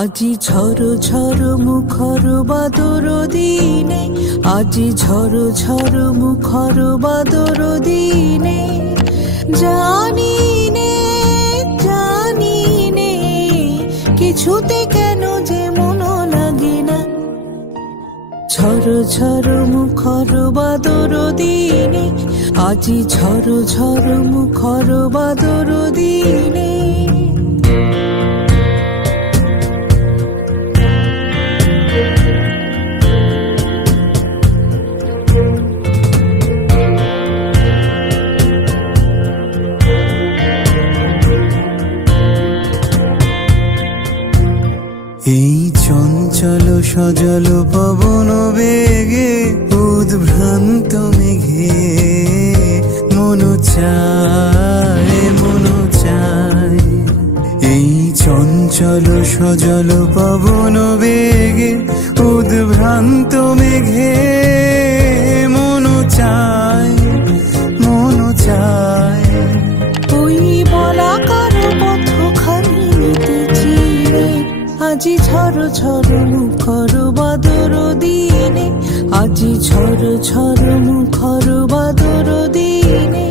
আজি ঝড় ঝড় মুখর বাদর দিনে, আজি ঝড় ঝড় মুখর বাদর দিনে, জানি নে কিছুতে কেন যে মন লাগে না। ঝড় ঝড় মুখর বাদর দিনে, আজি ঝড় ঝড় মুখর বাদর দিনে। এই চঞ্চল সজল পবন বেগে, উদ্ভ্রান্ত মেঘে মন চায় মন চায়। এই চঞ্চল সজল পবন বেগে, উদ্ভ্রান্ত মেঘে মন চায় মন চায়। ওই বলাকার পথখানি নিতেছি রে, আজি ঝড় ঝড় মুখর বাদর দিনে, আজি ঝড় ঝড় মুখর বাদর দিনে।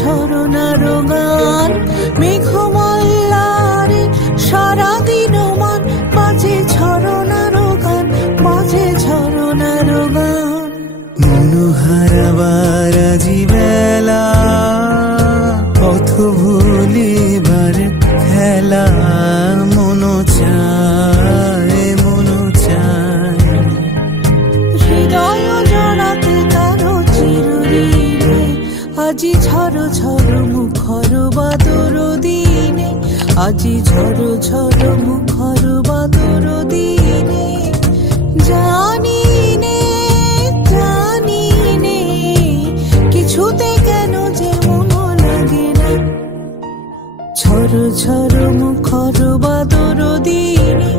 ঝরনার গান মেঘমাল্লারে, সারাদিন মান বাজে ঝরনার গান, বাজে ঝরনার গান। মনোহারাবার আজি বেলা, পথ ভুলিবার খেলা, মন চায় মন চায়। হৃদয় জড়াতে কারো চিরদিনে, আজি ঝড় ঝড় মুখর বাদর দিনে, আজি ঝড় ঝড় মুখর বাদর দিনে। জানি নে কিছুতে কেন যে মন লাগে না। ঝড় ঝড় মুখর বাদর দিনে,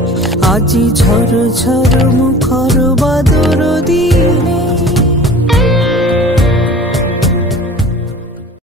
আজি ঝড় ঝড় মুখর বাদর দিনে।